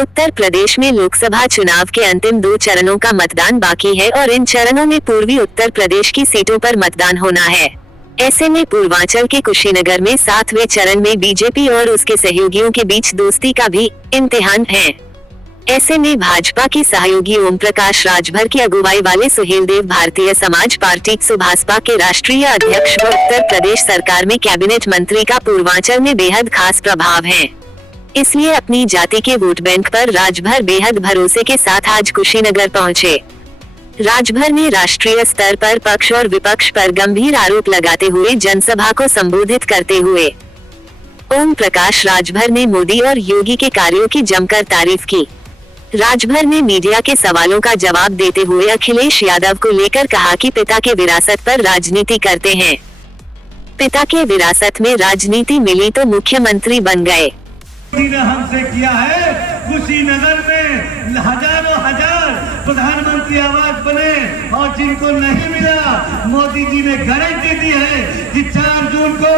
उत्तर प्रदेश में लोकसभा चुनाव के अंतिम 2 चरणों का मतदान बाकी है और इन चरणों में पूर्वी उत्तर प्रदेश की सीटों पर मतदान होना है। ऐसे में पूर्वांचल के कुशीनगर में 7वें चरण में बीजेपी और उसके सहयोगियों के बीच दोस्ती का भी इम्तिहान है। ऐसे में भाजपा की सहयोगी ओम प्रकाश राजभर की अगुवाई वाले सुहेलदेव भारतीय समाज पार्टी सुभासपा के राष्ट्रीय अध्यक्ष व उत्तर प्रदेश सरकार में कैबिनेट मंत्री का पूर्वांचल में बेहद खास प्रभाव है। इसलिए अपनी जाति के वोट बैंक पर राजभर बेहद भरोसे के साथ आज कुशीनगर पहुंचे। राजभर ने राष्ट्रीय स्तर पर पक्ष और विपक्ष पर गंभीर आरोप लगाते हुए जनसभा को संबोधित करते हुए ओम प्रकाश राजभर ने मोदी और योगी के कार्यों की जमकर तारीफ की। राजभर ने मीडिया के सवालों का जवाब देते हुए अखिलेश यादव को लेकर कहा कि पिता के विरासत पर राजनीति करते हैं। पिता के विरासत में राजनीति मिली तो मुख्यमंत्री बन गए। मोदी ने हमसे किया है, कुशीनगर में हजारों हजार प्रधानमंत्री आवास बने और जिनको नहीं मिला मोदी जी ने गारंटी दी है कि 4 जून को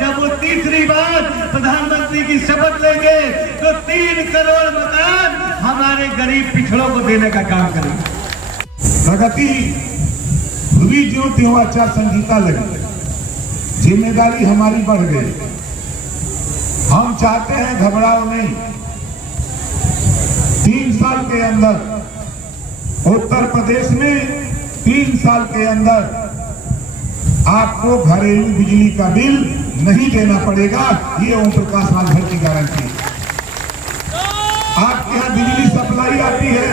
जब वो तीसरी बार प्रधानमंत्री की शपथ लेंगे तो 3 करोड़ मकान हमारे गरीब पिछड़ों को देने का काम करेंगे। प्रगति हुई जो त्यों आचार संहिता लगी, जिम्मेदारी हमारी बढ़ गई। हम चाहते हैं घबराओ नहीं। 3 साल के अंदर उत्तर प्रदेश में 3 साल के अंदर आपको घरेलू बिजली का बिल नहीं देना पड़ेगा। ये ओम प्रकाश राजभर की गारंटी है। आपके यहाँ बिजली सप्लाई आती है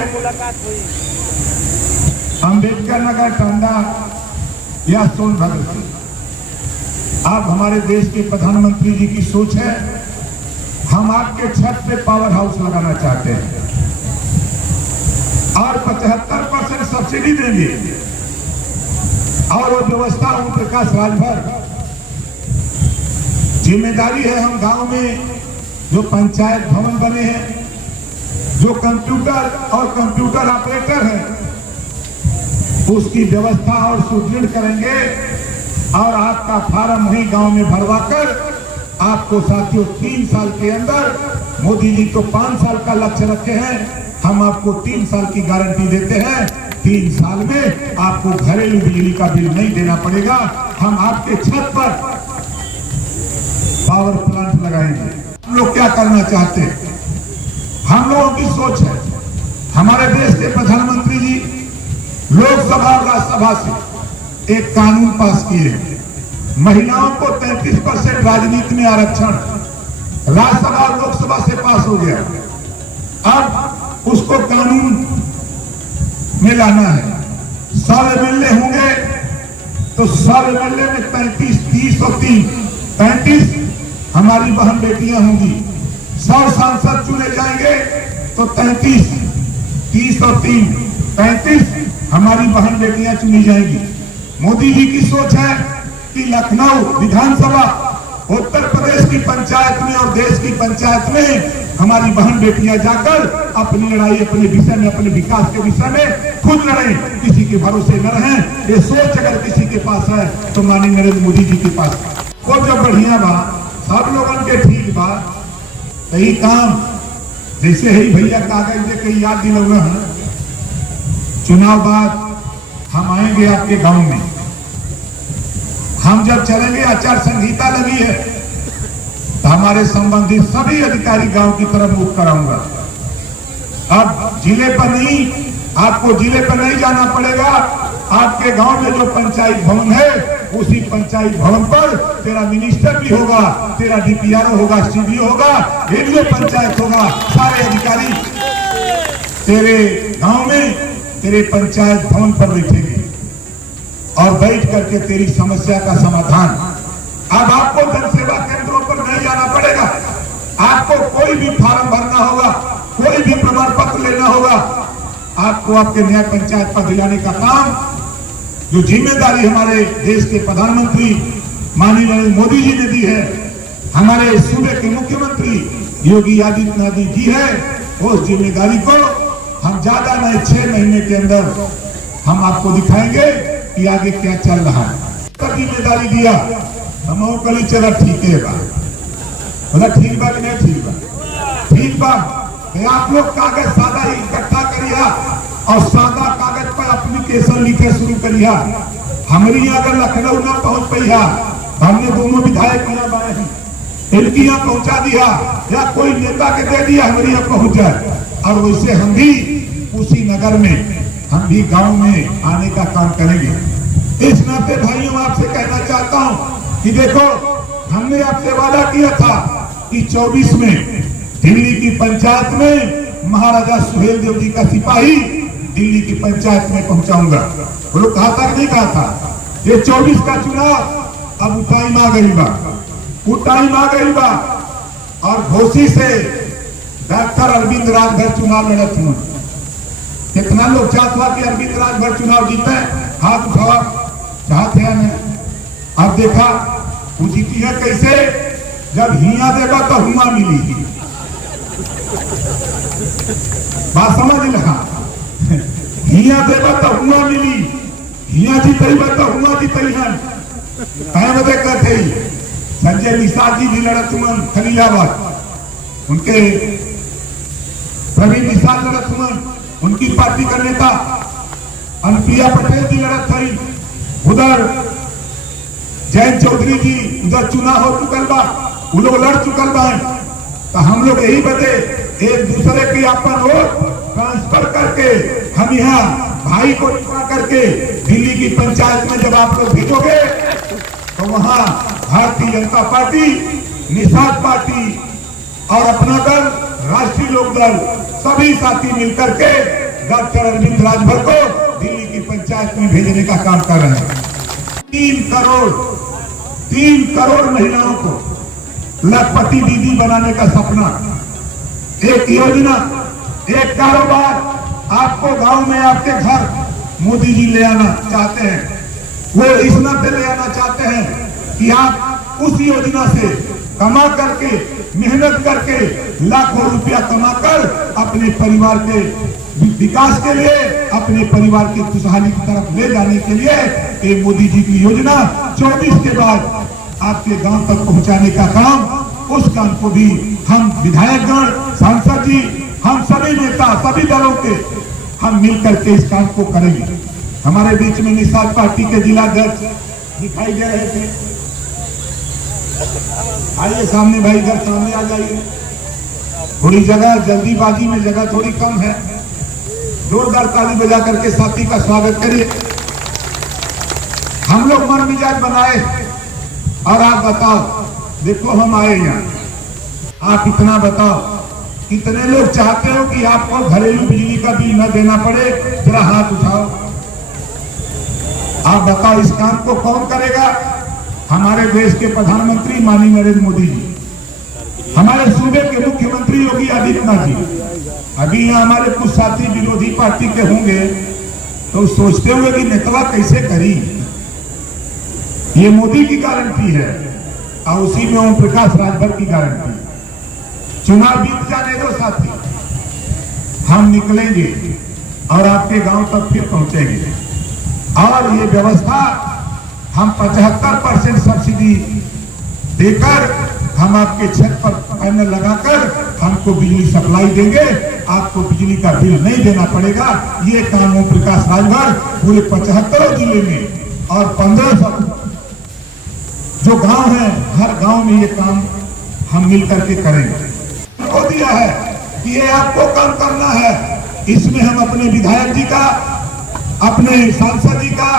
अंबेडकर नगर, टांडा या सोनभद्र से। आप हमारे देश के प्रधानमंत्री जी की सोच है, हम आपके छत पे पावर हाउस लगाना चाहते हैं और 75% सब्सिडी देंगे। और वो व्यवस्था ओम प्रकाश राजभर, जिम्मेदारी है हम गांव में जो पंचायत भवन बने हैं, जो कंप्यूटर और कंप्यूटर ऑपरेटर हैं, उसकी व्यवस्था और सुदृढ़ करेंगे और आपका फार्म वही गांव में भरवाकर आपको साथियों 3 साल के अंदर, मोदी जी तो 5 साल का लक्ष्य रखे हैं, हम आपको 3 साल की गारंटी देते हैं। 3 साल में आपको घरेलू बिजली का बिल नहीं देना पड़ेगा। हम आपके छत पर पावर प्लांट लगाएंगे। हम लोग क्या करना चाहते हैं, हम लोगों की सोच है, हमारे देश के प्रधानमंत्री जी लोकसभा और राज्यसभा से एक कानून पास किए हैं, महिलाओं को 33% राजनीति में आरक्षण राज्यसभा और लोकसभा से पास हो गया। अब उसको कानून में लाना है। 100 एमएलए होंगे तो 100 एमएलए में 35, 30 और 35 हमारी बहन बेटियां होंगी। 100 सांसद चुने जाएंगे तो 33, 30 और 35 हमारी बहन बेटियां चुनी जाएंगी। मोदी जी की सोच है कि लखनऊ विधानसभा, उत्तर प्रदेश की पंचायत में और देश की पंचायत में हमारी बहन बेटियां जाकर अपनी लड़ाई अपने विषय में, अपने विकास के विषय में खुद लड़ें, किसी के भरोसे न रहें। ये सोच अगर किसी के पास है तो माननीय नरेंद्र मोदी जी के पास वो जब बढ़िया बा, सब लोगों के ठीक बा, कई काम जैसे ही भैया कागज दे कई याद दिलौना है। चुनाव बाद हम आएंगे आपके गांव में, हम जब चलेंगे आचार संहिता लगी है तो हमारे संबंधित सभी अधिकारी गांव की तरफ मुख कराऊंगा। अब जिले पर नहीं, आपको जिले पर नहीं जाना पड़ेगा। आपके गांव में जो पंचायत भवन है उसी पंचायत भवन पर तेरा मिनिस्टर भी होगा, तेरा डीपीआरओ होगा, सीडीओ होगा, एडीओ पंचायत होगा। सारे अधिकारी तेरे गांव में तेरे पंचायत भवन पर बैठेंगे और बैठ करके तेरी समस्या का समाधान। अब आपको जनसेवा केंद्रों पर नहीं जाना पड़ेगा। आपको कोई भी फॉर्म भरना होगा, कोई भी प्रमाण पत्र लेना होगा, आपको आपके न्याय पंचायत पर दिलाने का काम, जो जिम्मेदारी हमारे देश के प्रधानमंत्री माननीय नरेंद्र मोदी जी ने दी है, हमारे सूबे के मुख्यमंत्री योगी आदित्यनाथ जी है, उस जिम्मेदारी को हम ज्यादा नहीं 6 महीने के अंदर हम आपको दिखाएंगे कि आगे क्या चल रहा है। जिम्मेदारी दिया हम कल चला ठीक है बा, बोला ठीक बा कि नहीं ठीक बा, ठीक बा। कि आप लोग कागज सादा ही इकट्ठा करिया और सादा कागज पर एप्लीकेशन लिखे शुरू करिया। हमारी अगर लखनऊ ना पहुंच पाई हमने दोनों विधायक यहाँ बाए हैं, इनकी यहाँ पहुंचा दिया या कोई नेता के दे दिया हमारे यहाँ पहुंच जाए। और वैसे हम भी उसी नगर में, हम भी गांव में आने का काम करेंगे। इस नाते भाइयों आपसे कहना चाहता हूं कि देखो, हमने आपसे वादा किया था कि 24 में दिल्ली की पंचायत में महाराजा सुहेल देव जी का सिपाही दिल्ली की पंचायत में पहुंचाऊंगा। वो लोग कहा था कि नहीं कहा था? ये 24 का चुनाव अब टाइम आ गई बा, वो टाइम आ गई बा। और घोसी से डॉक्टर अरविंद राजभर चुनाव लड़त हूं। कितना लोग चाहता कि अरविंद राजभर चुनाव जीते? हाथ उठावा चाहते हैं नहीं। अब देखा वो जीती है कैसे? जब हिया देगा तो हुआ मिली। बात समझ लगा? हिया देगा तो हुआ मिली, हिया जीतेगा तो हुआ जीते हैं। बदे कहते संजय निषाद जी भी लड़त हुआ खलीलाबाद, उनके प्रवीण निषाद लड़त हुआ, उनकी पार्टी का नेता अनुप्रिया पटेल जी लड़त थी। उधर जयंत चौधरी जी उधर चुनाव हो चुकल बा, वो लोग लड़ चुकल बा। तो हम लोग यही बते एक दूसरे की अपन वोट ट्रांसफर करके हम यहाँ भाई को टिका करके दिल्ली की पंचायत में जब आप लोग भेजोगे तो वहां भारतीय जनता पार्टी, निषाद पार्टी और अपना दल राष्ट्रीय लोक दल सभी साथी मिलकर के डॉक्टर अरविंद राजभर को दिल्ली की पंचायत में भेजने का काम कर रहे हैं। 3 करोड़ महिलाओं को लखपति दीदी बनाने का सपना, एक योजना, एक कारोबार आपको गांव में आपके घर मोदी जी ले आना चाहते हैं। वो इस नाते ले आना चाहते हैं कि आप उस योजना से कमा करके, मेहनत करके लाखों रुपया कमाकर अपने परिवार के विकास के लिए, अपने परिवार की खुशहाली की तरफ ले जाने के लिए ये मोदी जी की योजना 24 के बाद आपके गांव तक पहुंचाने का काम, उस काम को भी हम विधायकगण, सांसद जी, हम सभी नेता, सभी दलों के हम मिलकर के इस काम को करेंगे। हमारे बीच में निषाद पार्टी के जिलाध्यक्ष दिखाई दे रहे थे, आइए सामने भाई, इधर सामने आ जाइए। थोड़ी जगह जल्दीबाजी में जगह थोड़ी कम है, जोरदार ताली बजा करके साथी का स्वागत करिए। हम लोग मन मिजाज बनाए और आप बताओ, देखो हम आए यहाँ, आप इतना बताओ कितने लोग चाहते हो कि आपको घरेलू बिजली का बिल न देना पड़े? जरा हाथ उठाओ, आप बताओ इस काम को कौन करेगा? हमारे देश के प्रधानमंत्री माननीय नरेंद्र मोदी जी, हमारे सूबे के मुख्यमंत्री योगी आदित्यनाथ जी। अभी यहाँ हमारे कुछ साथी विरोधी पार्टी के होंगे तो सोचते हुए कि नेतवा कैसे करी, ये मोदी की गारंटी है और उसी में ओम प्रकाश राजभर की गारंटी। चुनाव बीत जाने दो साथी, हम निकलेंगे और आपके गांव तक फिर पहुंचेंगे। और ये व्यवस्था हम 75% सब्सिडी देकर हम आपके छत पर पैनल लगाकर हमको बिजली सप्लाई देंगे, आपको बिजली का बिल नहीं देना पड़ेगा। ये काम ओम प्रकाश राजभर पूरे 75 जिले में और 1500 जो गांव है, हर गांव में ये काम हम मिलकर के करेंगे। हो दिया है कि ये आपको काम करना है, इसमें हम अपने विधायक जी का, अपने सांसद जी का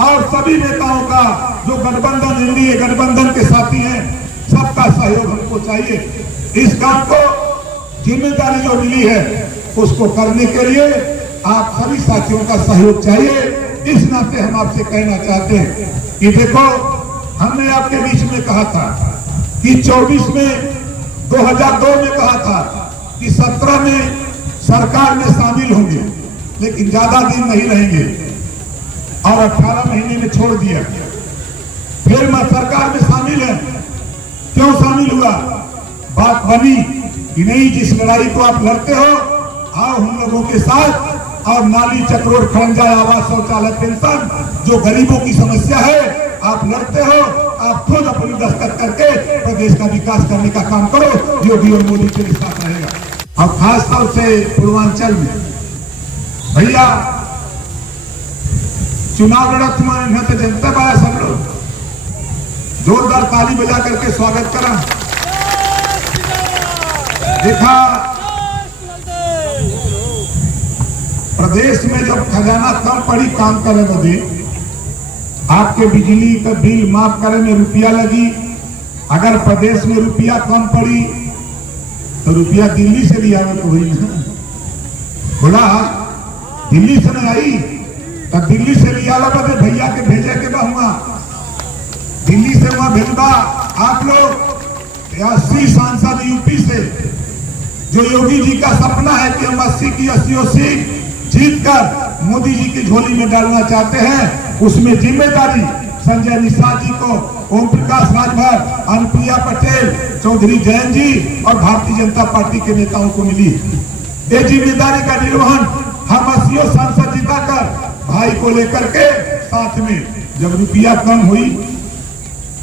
और सभी नेताओं का, जो गठबंधन, एनडीए गठबंधन के साथी हैं, सबका सहयोग हमको चाहिए। इस काम को जिम्मेदारी जो मिली है उसको करने के लिए आप सभी साथियों का सहयोग चाहिए। इस नाते हम आपसे कहना चाहते हैं कि देखो, हमने आपके बीच में कहा था कि 24 में 2002 में कहा था कि 17 में सरकार में शामिल होंगे, लेकिन ज्यादा दिन नहीं रहेंगे और 18 महीने में छोड़ दिया। फिर मैं सरकार में शामिल है, क्यों शामिल हुआ? बात बनी कि नहीं, जिस लड़ाई को आप लड़ते हो आओ हम लोगों के साथ, और नाली, चक्रोड, खड़ंजा, आवास, शौचालय, पेंशन, जो गरीबों की समस्या है आप लड़ते हो, आप खुद अपनी दस्तक करके प्रदेश का विकास करने का काम करो। योगी और मोदी के साथ रहेगा। और खास तौर से पूर्वांचल में भैया चुनाव लड़त में तो जनता पाया सब लोग जोरदार ताली बजा करके स्वागत करा। देखा प्रदेश में जब खजाना कम पड़ी काम करे बदे आपके बिजली का बिल माफ करे में रुपया लगी, अगर प्रदेश में रुपया कम पड़ी तो रुपया दिल्ली से लिया तो हुई ना, बोला दिल्ली से नहीं आई तो दिल्ली से लिया बदे भैया के भेजे के बहुआ दिल्ली से वहां भेजबा। आप लोग 80 सांसद यूपी से जो योगी जी का सपना है कि हम 80 की 80 सीट जीतकर मोदी जी की झोली में डालना चाहते हैं, उसमें जिम्मेदारी संजय निषाद जी को, ओम प्रकाश राजभर, अनुप्रिया पटेल, चौधरी जयंत जी और भारतीय जनता पार्टी के नेताओं को मिली। ये जिम्मेदारी का निर्वहन हम 80 सांसद जिताकर भाई को लेकर के साथ में जब रुपया कम हुई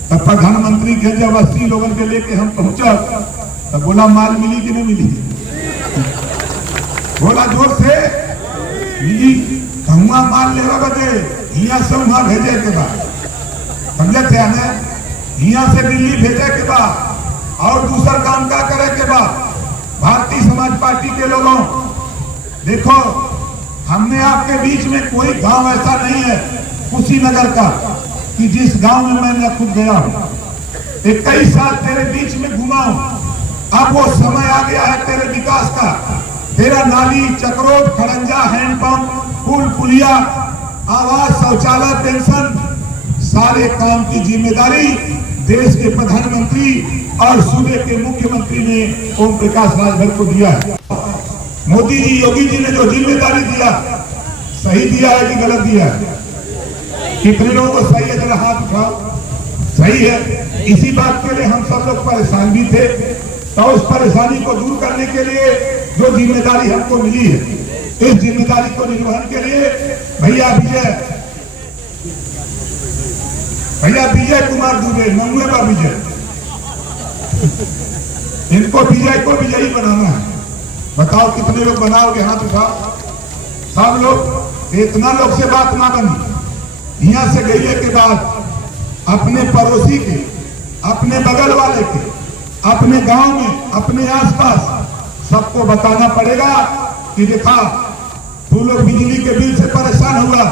तब प्रधानमंत्री के जब 80 लोगों के लेके हम पहुंचा तब बोला माल मिली कि नहीं मिली, बोला जोर से मिली। कहूँगा माल लेवा बदे यहाँ से वहां भेजे के बाद समझे थे ना, यहाँ से दिल्ली भेजे के बाद और दूसरा काम क्या करे के बाद भारतीय समाज पार्टी के लोगों देखो हमने आपके बीच में कोई गांव ऐसा नहीं है कुशीनगर का कि जिस गांव में मैं खुद गया हूं, 21 साल तेरे बीच में घुमा हूं। अब वो समय आ गया है तेरे विकास का, तेरा नाली चक्रोट खड़ंजा हैंडपंप पुल पुलिया आवास शौचालय पेंशन सारे काम की जिम्मेदारी देश के प्रधानमंत्री और सूबे के मुख्यमंत्री ने ओम प्रकाश राजभर को दिया है। मोदी जी योगी जी ने जो जिम्मेदारी दिया सही दिया है कि गलत दिया है? कितने लोगों को सही है जरा हाथ उठाओ। सही है। इसी बात के लिए हम सब लोग परेशान भी थे, तो उस परेशानी को दूर करने के लिए जो जिम्मेदारी हमको मिली है, इस जिम्मेदारी को निर्वहन के लिए भैया विजय कुमार दुबे मंगुएबा विजय, इनको विजय को विजयी बनाना है। बताओ कितने लोग बनाओगे? हाथ उठाओ सब लोग। इतना लोग से बात ना बनी। यहाँ से गईले के बाद अपने पड़ोसी के, अपने बगल वाले के, अपने गांव में, अपने आसपास सबको बताना पड़ेगा कि देखा तू लोग बिजली के बिल से परेशान हुआ,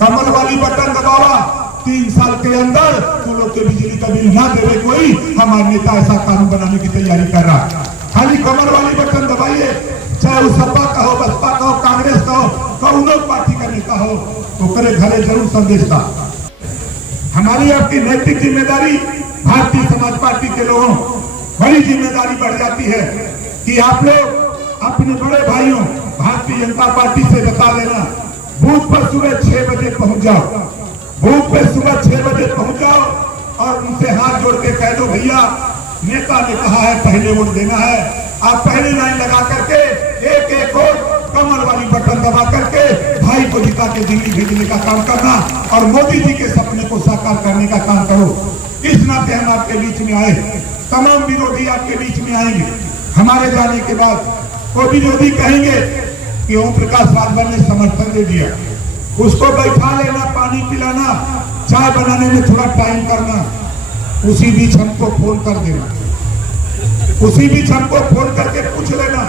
कमल वाली बटन दबावा, 3 साल के अंदर तू लोग के बिजली का बिल ना देवे कोई। हमारा नेता ऐसा कानून बनाने की तैयारी कर रहा है। खाली कमल वाली बटन दबाइए, चाहे वो सपा का हो, बसपा का हो, कांग्रेस का हो, कौनो पार्टी का नेता हो, तो करे घरे जरूर संदेश था। हमारी आपकी नैतिक जिम्मेदारी भारतीय समाज पार्टी के लोगों बड़ी जिम्मेदारी बढ़ जाती है कि आप लोग अपने बड़े भाइयों भारतीय जनता पार्टी से बता देना, बूथ पर सुबह 6 बजे पहुंच जाओ, बूथ पे सुबह 6 बजे पहुंच जाओ और उनसे हाथ जोड़ के कह दो भैया नेता ने कहा है पहले वोट देना है। आप पहले लाइन लगा करके एक एक वोट कमल वाली बटन दबा करके भाई को जिता के दिल्ली भेजने का काम करना और मोदी जी के सपने को साकार करने का काम करो। इस नाते हम आपके बीच में आए, तमाम विरोधी आपके बीच में आएंगे। हमारे जाने के बाद वो विरोधी कहेंगे कि ओम प्रकाश राजभर ने समर्थन दे दिया, उसको बैठा लेना, पानी पिलाना, चाय बनाने में थोड़ा टाइम करना, उसी बीच हमको फोन कर देना, उसी बीच हमको फोन करके पूछ लेना,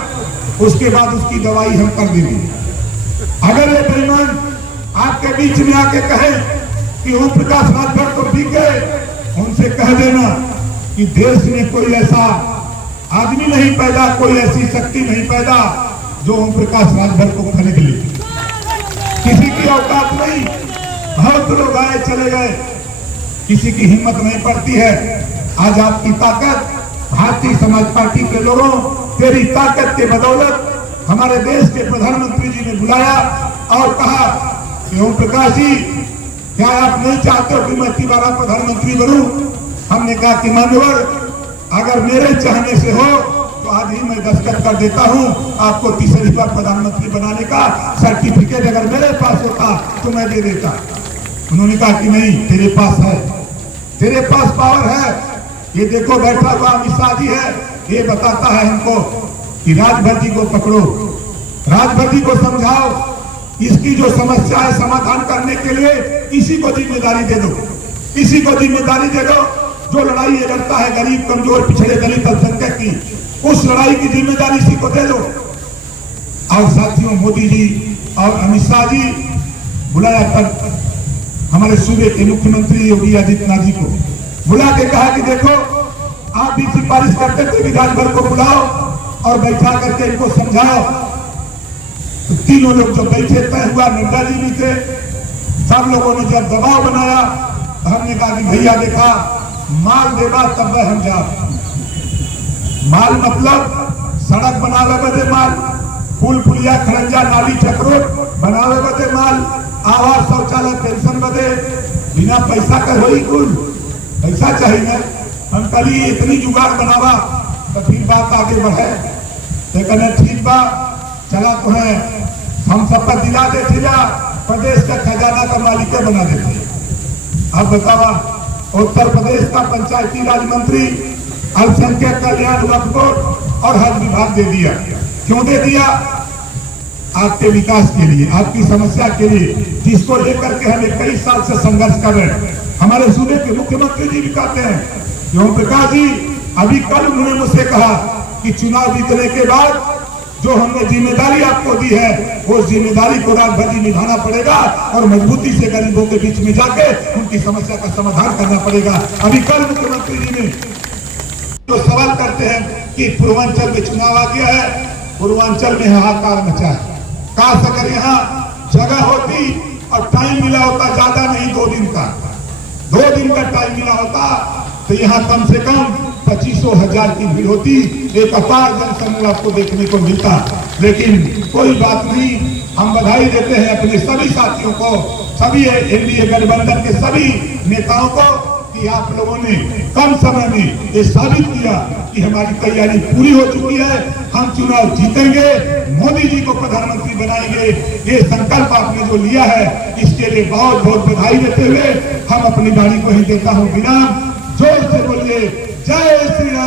उसके बाद उसकी दवाई हम कर देंगे। अगर ये बेईमान आपके बीच में आके कहे कि ओम प्रकाश राजभर को भी गए, उनसे कह देना कि देश में कोई ऐसा आदमी नहीं पैदा, कोई ऐसी शक्ति नहीं पैदा जो ओम प्रकाश राजभर को खरीद ले। किसी की औकात नहीं, बहुत लोग आए चले गए, किसी की हिम्मत नहीं पड़ती है। आज आपकी ताकत भारतीय समाज पार्टी के लोगों, तेरी ताकत के बदौलत हमारे देश के प्रधानमंत्री जी ने बुलाया और कहा कि ओम प्रकाश जी क्या आप नहीं चाहते हो कि मैं दोबारा प्रधानमंत्री बनूं? हमने कहा कि मान्यवर अगर मेरे चाहने से हो तो आज ही मैं दस्तखत कर देता हूं, आपको तीसरी बार प्रधानमंत्री बनाने का सर्टिफिकेट अगर मेरे पास होता तो मैं दे देता। उन्होंने कहा कि नहीं, तेरे पास है, तेरे पास पावर है। ये देखो बैठा हुआ अमित शाह जी है, ये बताता है हमको कि राजभर जी को पकड़ो, राजभर जी को समझाओ, इसकी जो समस्या है समाधान करने के लिए इसी को जिम्मेदारी दे दो, इसी को जिम्मेदारी दे दो। जो लड़ाई ये लड़ता है गरीब कमजोर पिछड़े दलित अल्पसंख्यक की, उस लड़ाई की जिम्मेदारी इसी को दे दो। और साथियों, मोदी जी और अमित शाह जी बुलाया पर हमारे सूबे के मुख्यमंत्री योगी आदित्यनाथ जी को बुला के कहा कि देखो, आप भी सिफारिश करते थे कि राजभर को बुलाओ और बैठा करके इनको समझाओ। तो तीनों लोग जब बैठे, तय हुआ, नड्डा जी भी थे, सब लोगों ने जब दबाव बनाया तो हमने कहा कि भैया देखा, माल देगा तब हम जा, माल मतलब सड़क बनावे बदे माल, पुल पुलिया खरंजा नाली चक्रोट बनावे बदे माल, आवास शौचालय पेंशन बदे, बिना पैसा का होई कुल पैसा चाहिए ना। हम कभी इतनी जुगाड़ बनावा तो फिर बात आगे बढ़े। तो कहने ठीक बा, चला तो है, हम सब पर दिला देते जा, प्रदेश का खजाना का मालिक बना देते। अब बतावा, उत्तर प्रदेश का पंचायती राज मंत्री अल्पसंख्यक कल्याण वक्फ बोर्ड और हज विभाग दे दिया। क्यों दे दिया? आपके विकास के लिए, आपकी समस्या के लिए, जिसको लेकर के हमें कई साल से संघर्ष कर रहे हैं। हमारे सूबे के मुख्यमंत्री जी भी कहते हैं, ओम प्रकाश जी, अभी कल उन्होंने मुझसे कहा कि चुनाव जीतने के बाद जो हमने जिम्मेदारी आपको दी है, वो जिम्मेदारी को राजभर जी निभाना पड़ेगा और मजबूती से गरीबों के बीच में जाके उनकी समस्या का समाधान करना पड़ेगा। अभी कल मुख्यमंत्री जी ने जो सवाल करते हैं कि पूर्वांचल में चुनाव आ गया है, पूर्वांचल में हाहाकार मचा है। काश अगर यहाँ जगह होती और टाइम मिला होता, ज्यादा नहीं 2 दिन का, 2 दिन का टाइम मिला होता, तो यहाँ कम से कम 25,000 की भीड़ होती, एक अपार जनसमूह आपको देखने को मिलता। लेकिन कोई बात नहीं, हम बधाई देते हैं अपने सभी साथियों को, सभी एनडीए गठबंधन के सभी नेताओं को कि आप लोगों ने कम समय में ये साबित किया कि हमारी तैयारी पूरी हो चुकी है, हम चुनाव जीतेंगे, मोदी जी को प्रधानमंत्री बनाएंगे। ये संकल्प आपने जो लिया है, इसके लिए बहुत बहुत बधाई देते हुए हम अपनी वाणी को ही देता हूँ विराम। जोर से बोलिए, जय श्री राम।